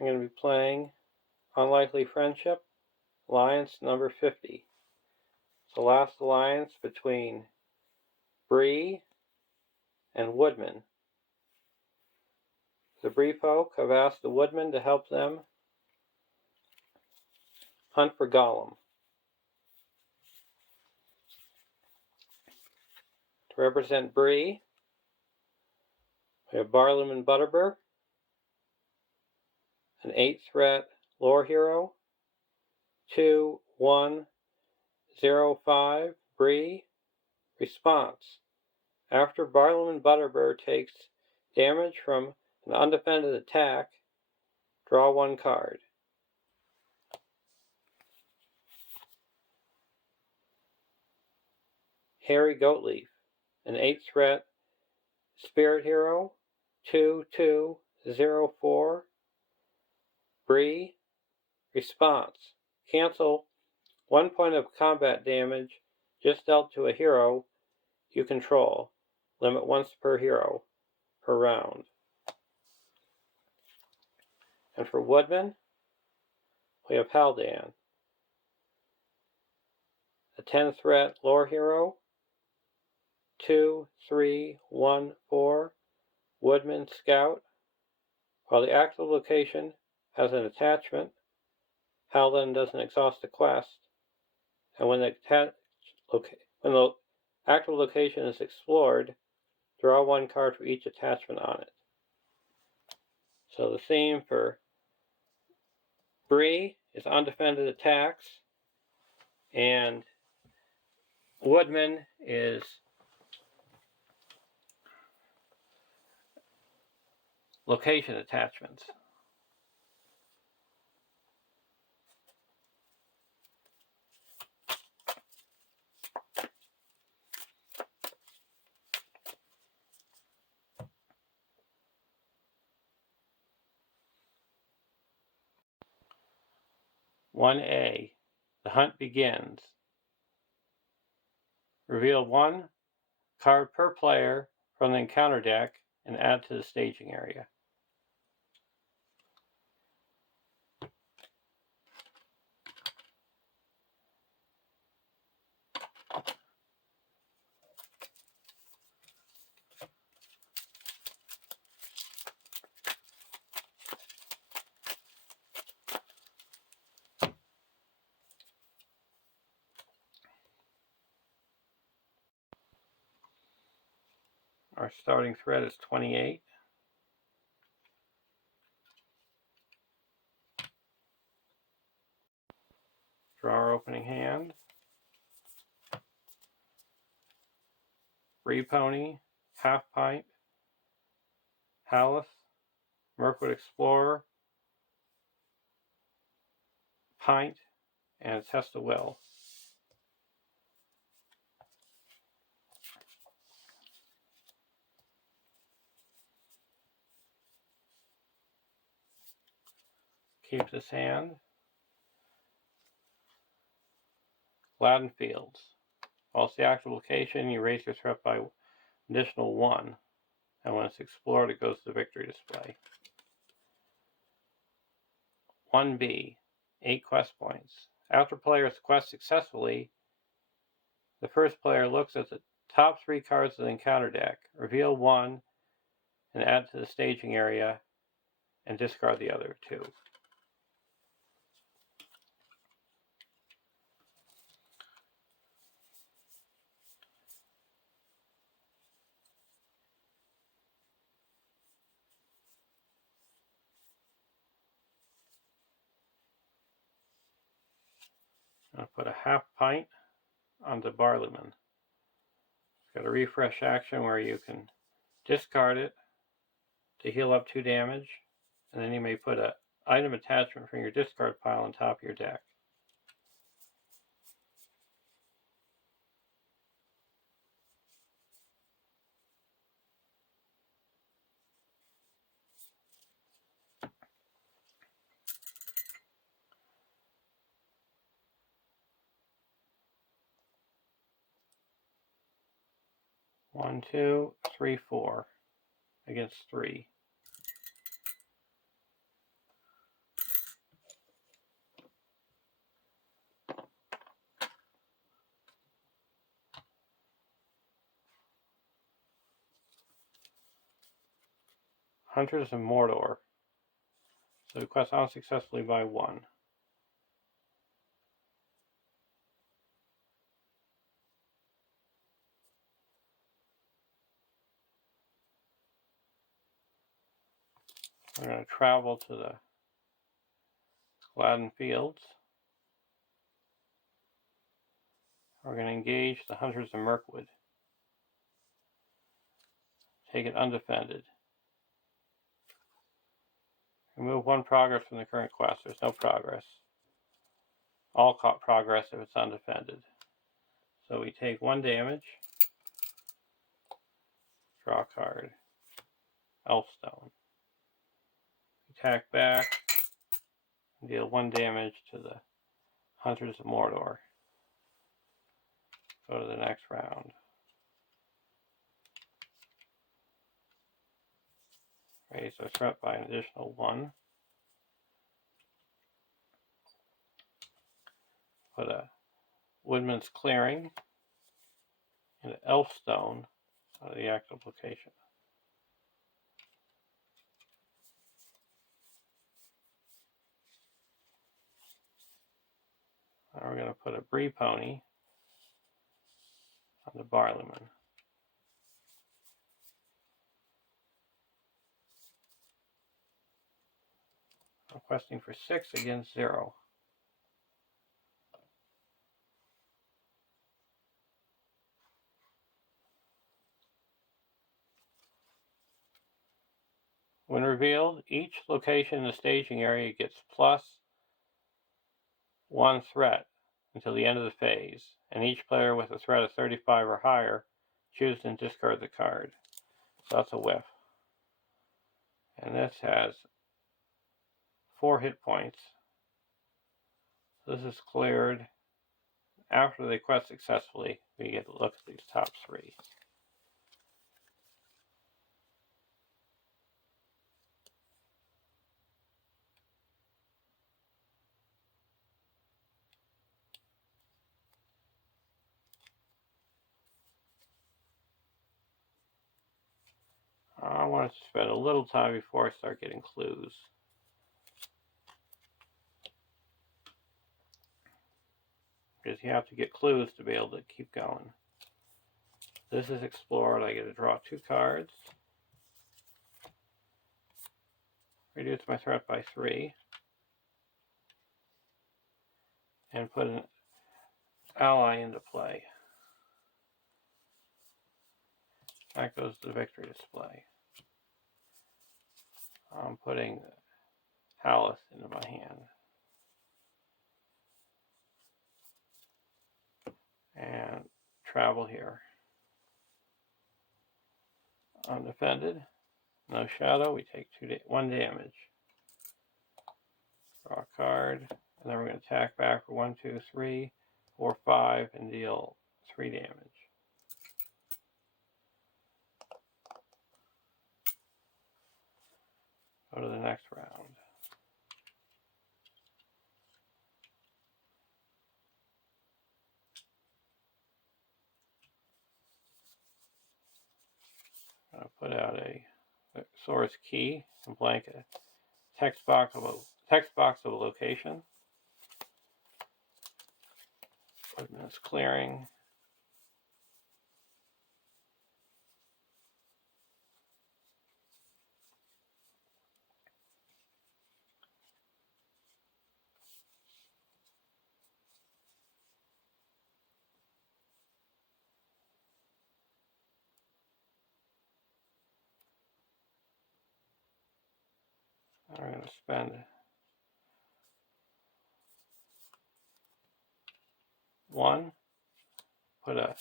I'm going to be playing Unlikely Friendship, Alliance number 50. It's the last alliance between Bree and Woodman. The Bree folk have asked the Woodman to help them hunt for Gollum. To represent Bree, we have Barlum and Butterbur, an 8-threat lore hero, 2-1-0-5 Bree. Response: after Barlum and Butterbur takes damage from an undefended attack, draw one card. Harry Goatleaf, an 8-threat spirit hero, 2-2-0-4 Bree. Response: cancel 1 point of combat damage just dealt to a hero you control. Limit once per hero per round. And for Woodman, we have Haldan, a 10-threat lore hero, 2-3-1-4 Woodman Scout. While the active location has an attachment, Haldan doesn't exhaust the quest, and when the active location is explored, draw one card for each attachment on it. So the theme for Bree is undefended attacks, and Woodman is location attachments. (1A) The hunt begins. Reveal one card per player from the encounter deck and add to the staging area. Our starting threat is 28. Draw our opening hand. Bree Pony, Half Pint, Halith, Mirkwood Explorer, Pint, and Test of Will. Keep this hand. Gladden Fields. While it's the active location, you raise your threat by additional 1, and when it's explored, it goes to the victory display. 1B, 8 quest points. After players quest successfully, the first player looks at the top 3 cards of the encounter deck, reveal 1, and add to the staging area, and discard the other 2. I'll put a half pint on the Barleyman. It's got a refresh action where you can discard it to heal up 2 damage, and then you may put an item attachment from your discard pile on top of your deck. One, 2, 3, 4 against 3. Hunters of Mordor. So the quest unsuccessfully by 1. We're going to travel to the Gladden Fields. We're going to engage the Hunters of Mirkwood. Take it undefended. Remove 1 progress from the current quest. There's no progress. All progress if it's undefended. So we take 1 damage. Draw a card. Elfstone. Attack back. Deal 1 damage to the Hunters of Mordor. Go to the next round. Raise our threat by an additional 1. Put a Woodman's Clearing and an Elfstone out of the active location. Now we're going to put a Bree Pony on the Barleyman. Requesting for 6 against 0. When revealed, each location in the staging area gets +1 threat until the end of the phase, and each player with a threat of 35 or higher chooses and discard the card. So that's a whiff. And this has 4 hit points. This is cleared. After they quest successfully, we get to look at these top 3. I want to spend a little time before I start getting clues. Because you have to get clues to be able to keep going. This is explored. I get to draw 2 cards. Reduce my threat by 3. And put an ally into play. That goes to the victory display. I'm putting Haleth into my hand. And travel here. Undefended. No shadow. We take 1 damage. Draw a card. And then we're going to attack back for 1, 2, 3, 4, 5, and deal 3 damage. Go to the next round. I'm going to put out a source key and blank a text box of a location. Woodman's Clearing. I'm going to spend 1. Put a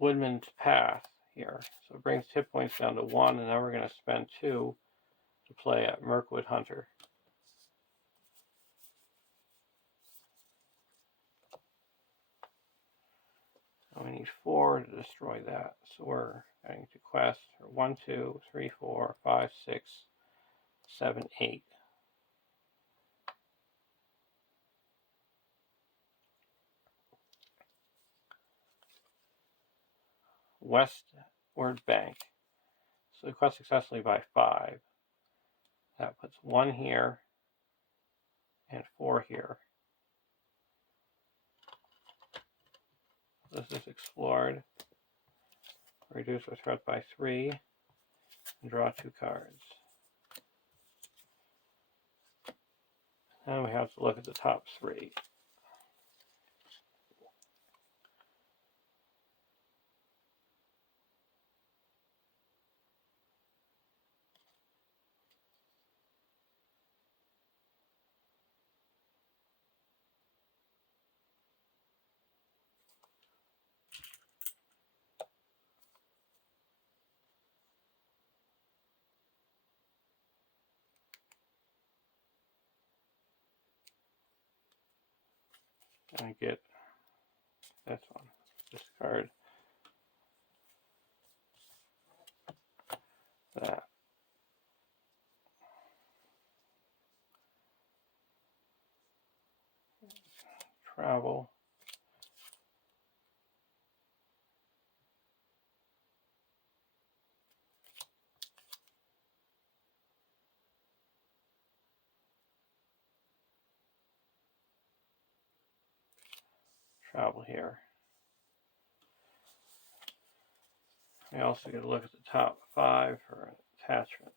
Woodman's Path here. So it brings hit points down to 1, and now we're going to spend 2 to play a Mirkwood Hunter. And we need 4 to destroy that. So we're going to quest for 1, 2, 3, 4, 5, 6, 7, 8. Westward Bank. So they quest successfully by 5. That puts 1 here and 4 here. This is explored. Reduce our threat by 3 and draw 2 cards. Now we have to look at the top 3. And get this one. Discard that. Travel. Travel here. We also get to look at the top 5 for an attachment.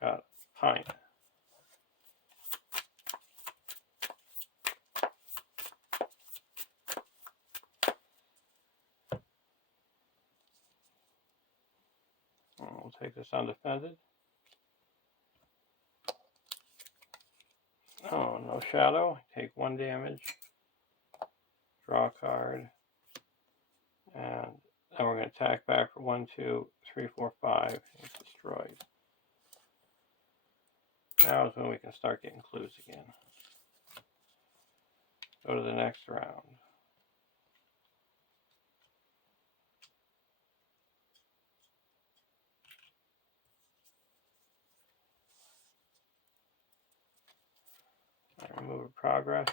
Got pint. We'll take this undefended. Oh, no shadow. Take 1 damage. Draw a card. And then we're going to attack back for 1, 2, 3, 4, 5. It's destroyed. Now is when we can start getting clues again. Go to the next round. I remove progress.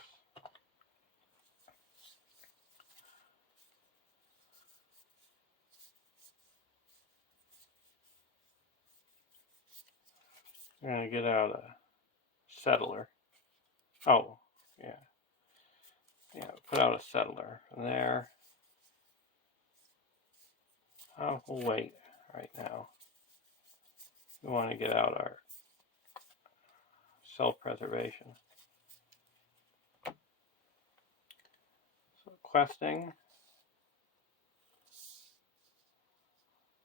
We're going to get out a settler. Oh, yeah. Yeah, put out a settler from there. Oh, we'll wait right now. We want to get out our self-preservation. So questing.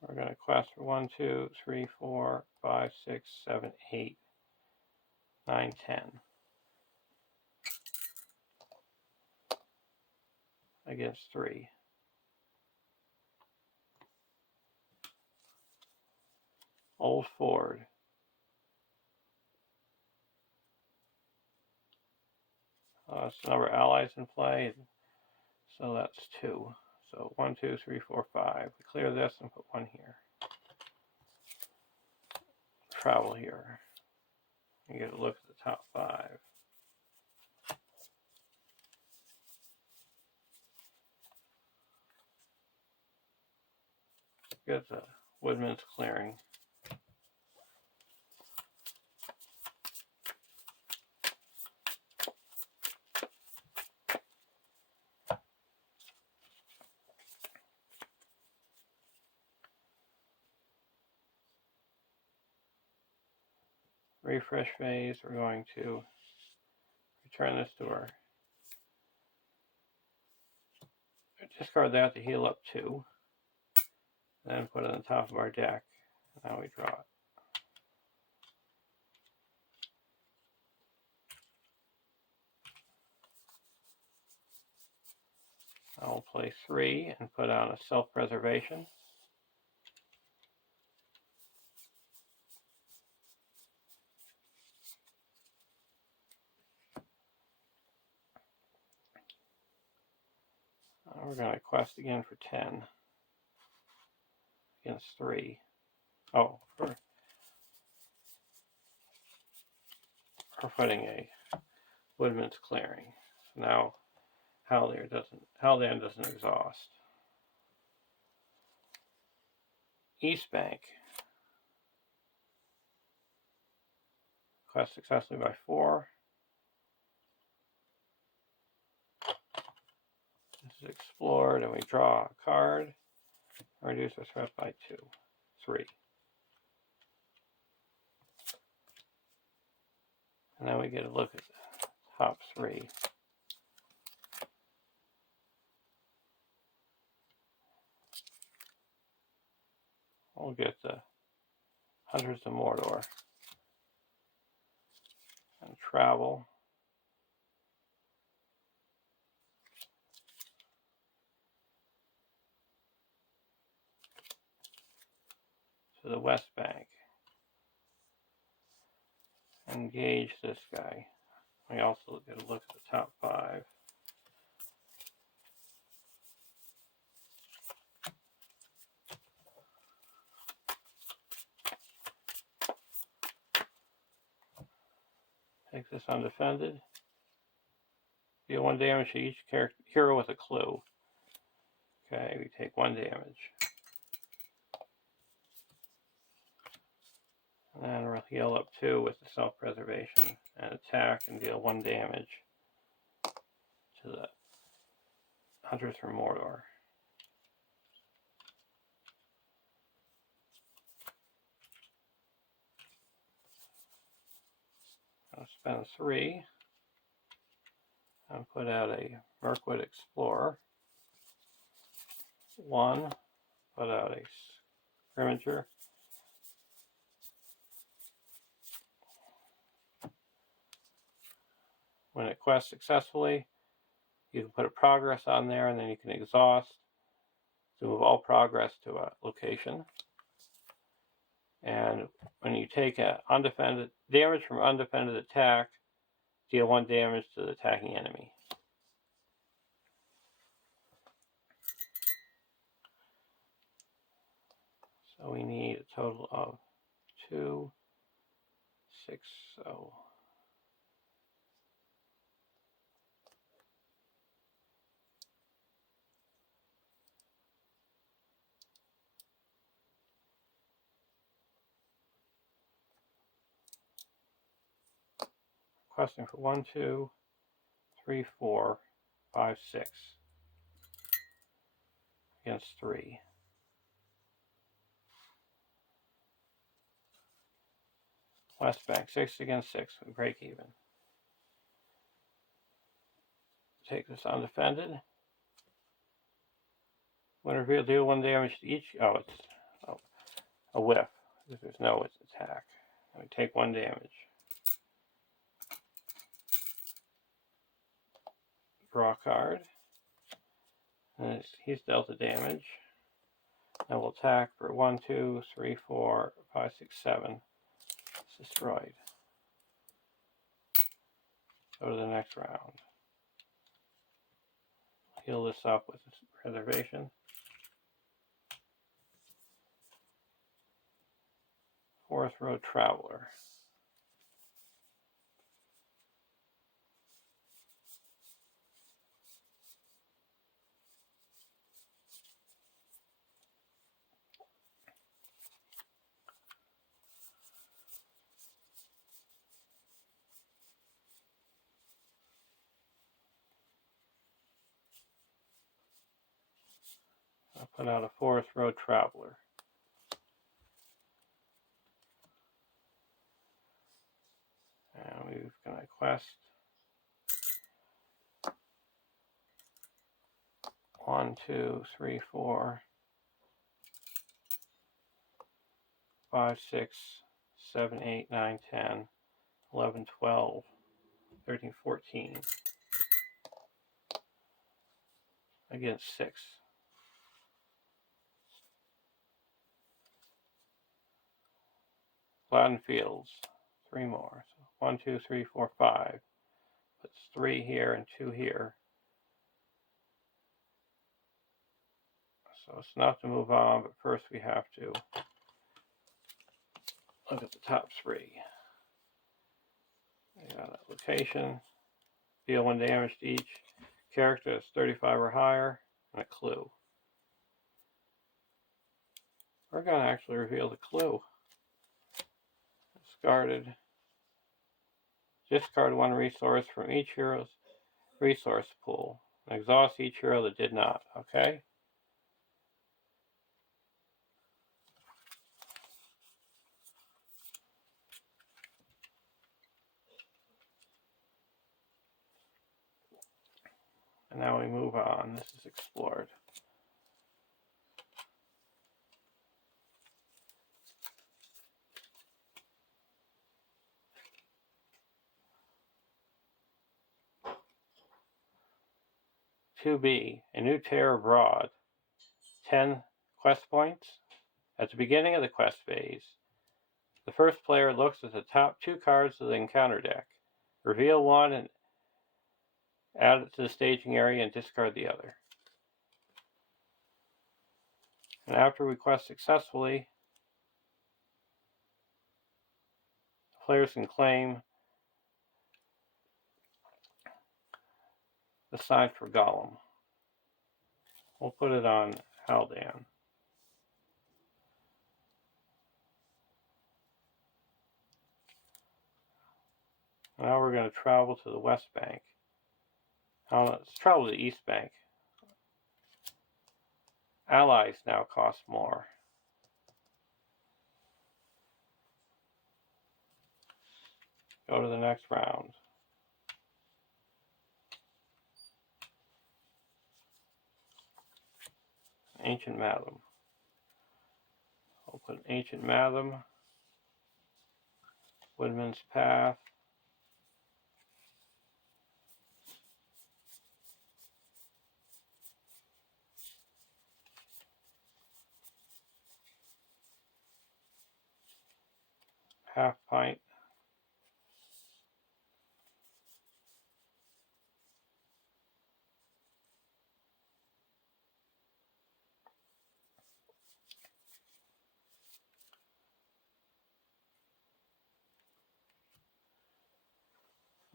We're going to quest for 1, 2, 3, 4, 5, 6, 7, 8, 9, 10. Against 3. Old Ford. It's the number of allies in play, so that's 2. So 1, 2, 3, 4, 5. We clear this and put 1 here. Travel here. You get a look at the top 5. Get the Woodman's Clearing. Refresh phase, we're going to return this to our, discard that to heal up 2, then put it on the top of our deck. Now we draw it. I'll play 3 and put on a self-preservation. We're going to quest again for 10 against 3. Oh, we're putting a Woodman's Clearing. So now Haldane doesn't exhaust. East Bank. Quest successfully by 4. This is explored, and we draw a card. Reduce our threat by 3. And then we get a look at the top 3. We'll get the Hunters of Mordor and travel. To the West Bank. Engage this guy. We also get a look at the top 5. Take this undefended. Deal 1 damage to each hero with a clue. Okay, we take 1 damage. And then we'll heal up 2 with the self-preservation and attack and deal 1 damage to the Hunters from Mordor. I'll spend 3 and put out a Mirkwood Explorer. 1, put out a Scrimmager. When it quests successfully, you can put a progress on there, and then you can exhaust to move all progress to a location. And when you take a undefended damage from undefended attack, deal 1 damage to the attacking enemy. So we need a total of 2, 6, so questing for 1, 2, 3, 4, 5, 6 against 3. West Bank, 6 against 6, we break even. Take this undefended. When revealed, deal 1 damage to each. Oh, it's a whiff, because there's no attack. And we take 1 damage. Draw a card. And he's dealt a damage. And we'll attack for 1, 2, 3, 4, 5, 6, 7. It's destroyed. Go to the next round. Heal this up with preservation. Forest Road Traveler. I'll put out a Forest Road Traveler. And we're going to quest 1, 2, 3, 4, 5, 6, 7, 8, 9, 10, 11, 12, 13, 14 against 6. Gladden Fields, 3 more. So 1, 2, 3, 4, 5. Puts 3 here and 2 here. So it's enough to move on, but first we have to look at the top 3. We got a location, deal 1 damage to each character that's 35 or higher, and a clue. we're going to actually reveal the clue. Discarded. Discard one resource from each hero's resource pool. And exhaust each hero that did not. Okay? And now we move on. This is explored. "2B, a new terror abroad. 10 quest points. At the beginning of the quest phase, the first player looks at the top 2 cards of the encounter deck. Reveal one and add it to the staging area and discard the other. And after we quest successfully, players can claim the sign for Gollum. We'll put it on Haldan. Now we're going to travel to the West Bank. Let's travel to the East Bank. Allies now cost more. Go to the next round. Ancient Madam. I'll put Ancient Madam. Woodman's Path. Half Pint.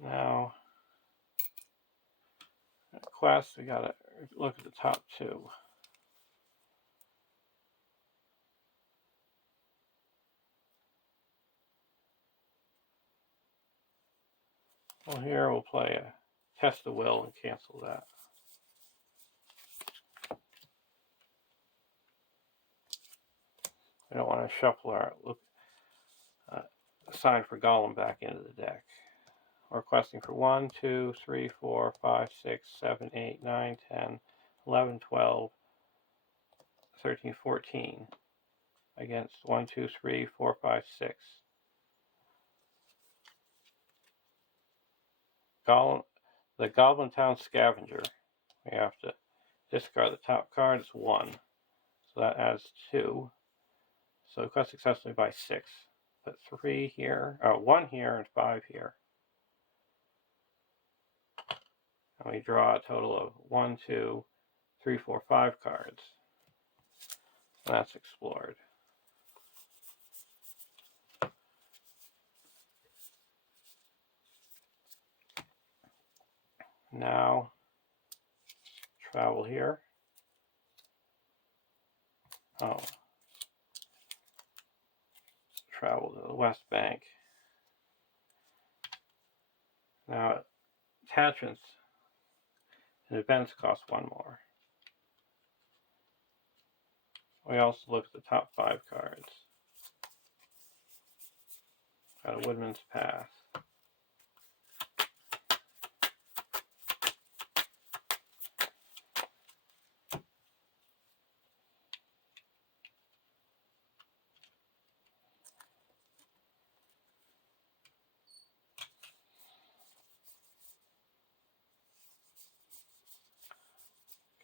Now, quest, we gotta look at the top 2. Well, here we'll play a Test the Will and cancel that. We don't want to shuffle our sign for Gollum back into the deck. We're questing for 1, 2, 3, 4, 5, 6, 7, 8, 9, 10, 11, 12, 13, 14 against 1, 2, 3, 4, 5, 6. Gollum, the Goblin Town Scavenger. We have to discard the top card. It's 1. So that adds 2. So quest successfully by 6. Put 3 here, 1 here, and 5 here. And we draw a total of 1, 2, 3, 4, 5 cards. And that's explored. Now, travel here. Travel to the West Bank. Now, attachments and events cost 1 more. We also look at the top 5 cards. Got a Woodman's Path.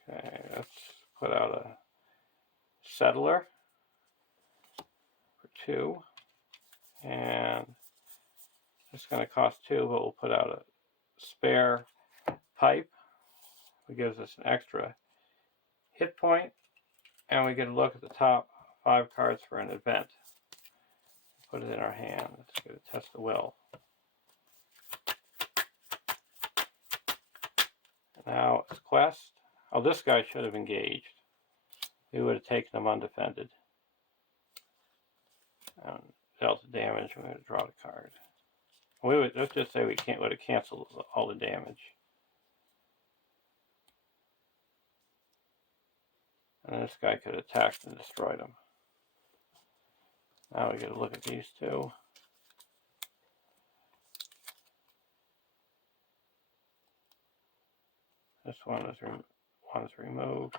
Okay, let's put out a Settler for 2. And it's going to cost 2, but we'll put out a Spare Pipe. It gives us an extra hit point. And we get a look at the top 5 cards for an event. Put it in our hand. Let's go to Test the Will. Now it's quest. Oh, this guy should have engaged. We would have taken him undefended. and dealt the damage. We're going to draw the card. Let's just say we would have canceled all the damage. And this guy could have attacked and destroyed him. Now we get to look at these two. This one is removed.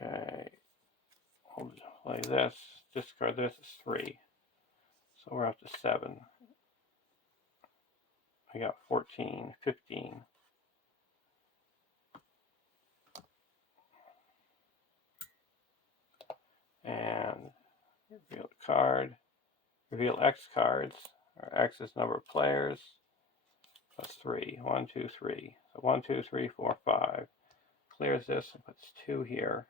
Okay, we'll play this. Discard this is 3. So we're up to 7. I got 14, 15. And reveal the card. Reveal X cards. Or X is number of players. That's 3. 1, 2, 3. So 1, 2, 3, 4, 5. Clears this and puts 2 here.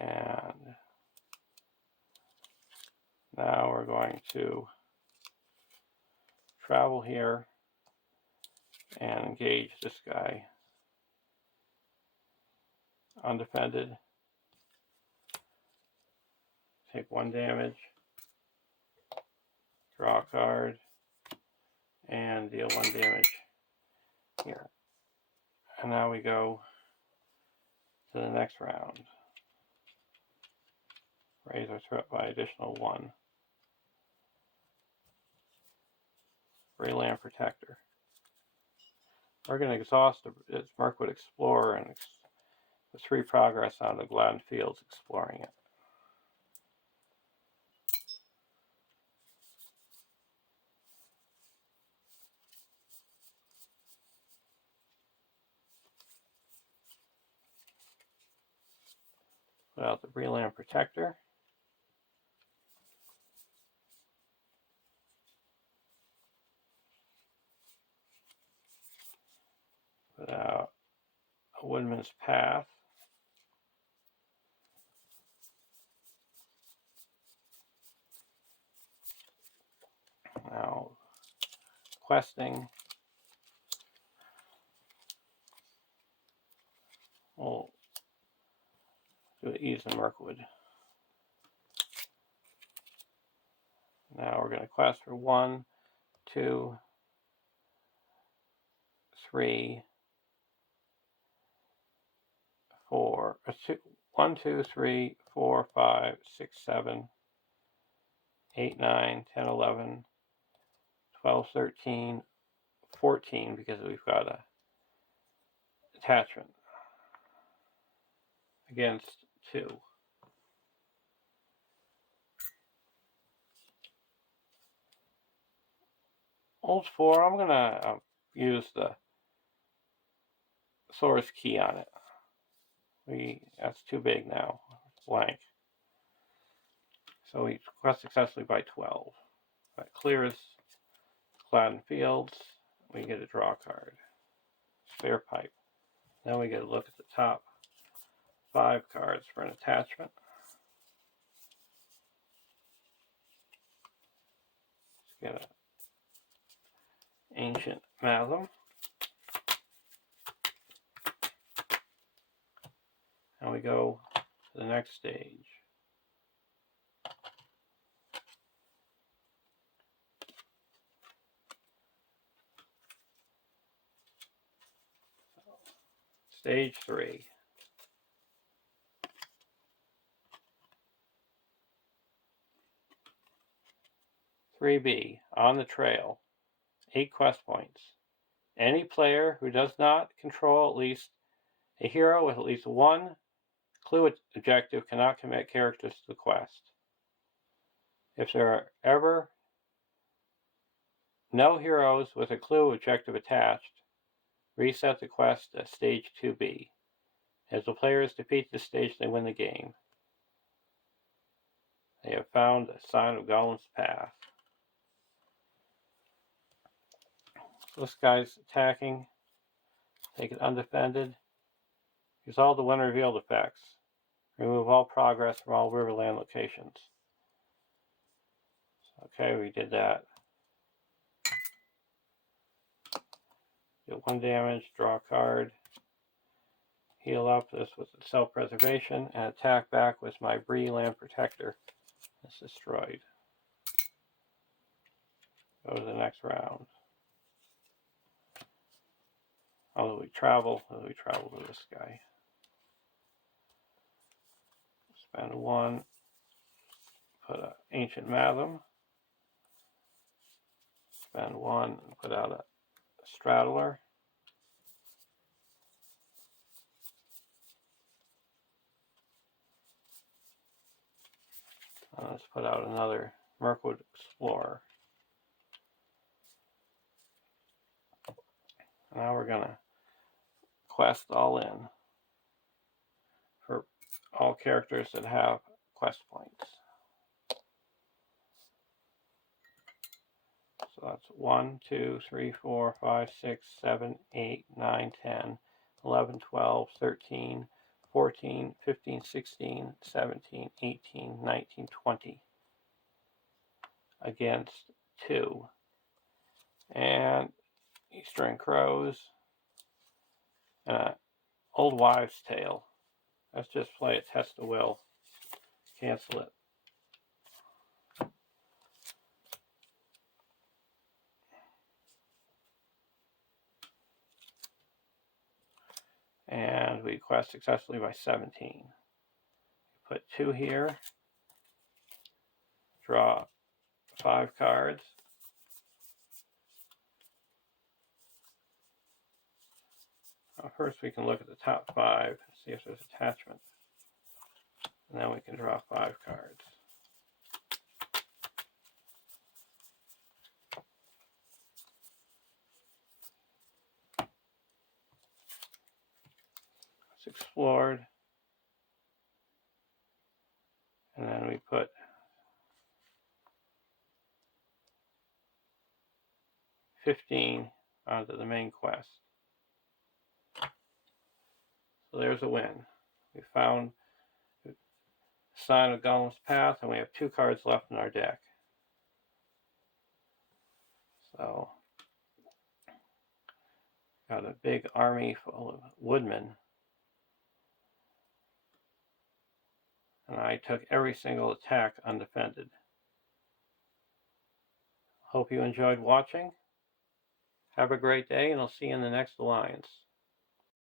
And now we're going to travel here and engage this guy. Undefended. Take 1 damage. Draw a card. And deal 1 damage here. And now we go to the next round. Raise our threat by additional 1. Land Protector. We're going to exhaust its Mirkwood Explorer and the 3 progress on the Gladden Fields exploring it. Put out the Bree Land Protector. Put out a Woodman's Path. Now, questing. We'll do the Ease in Mirkwood. Now we're going to quest for 1, 2, 3, 4, 1, 2, 3, 4, 5, 6, 7, 8, 9, 10, 11, 12, 13, 14 because we've got a attachment against 2. Old 4, I'm going to use the source key on it. That's too big now. Blank. So we quest successfully by 12. That clears Gladden Fields. We get a draw card. Spare Pipe. Then we get a look at the top 5 cards for an attachment. Let's get an Ancient Mathem. And we go to the next stage. Stage 3. 3B, On the Trail. 8 quest points. Any player who does not control at least a hero with at least 1 clue objective cannot commit characters to the quest. If there are ever no heroes with a clue objective attached, reset the quest at stage 2B. As the players defeat this stage, they win the game. They have found a sign of Gollum's path. So this guy's attacking. Take it undefended. Use all the when revealed effects. Remove all progress from all Riverland locations. Okay, we did that. Deal 1 damage, draw a card. Heal up. This was self-preservation, and attack back with my Bree Land Protector. It's destroyed. Go to the next round. How do we travel? How do we travel to this guy? Spend 1. Put an Ancient Matham. Spend 1 and put out a Straddler. And let's put out another Mirkwood Explorer. Now we're gonna quest all in for all characters that have quest points. So that's 1, 2, 3, 4, 5, 6, 7, 8, 9, 10, 11, 12, 13, 14, 15, 16, 17, 18, 19, 20 against 2. And Eastern Crows and an Old Wives' Tale. Let's just play a Test of Will. Cancel it. And we quest successfully by 17. Put 2 here. Draw 5 cards. First we can look at the top 5 and see if there's attachment. And then we can draw 5 cards. It's explored. And then we put 15 onto the main quest. So there's a win. We found the sign of Gollum's Path, and we have 2 cards left in our deck. So, got a big army full of woodmen. And I took every single attack undefended. Hope you enjoyed watching. Have a great day, and I'll see you in the next Alliance.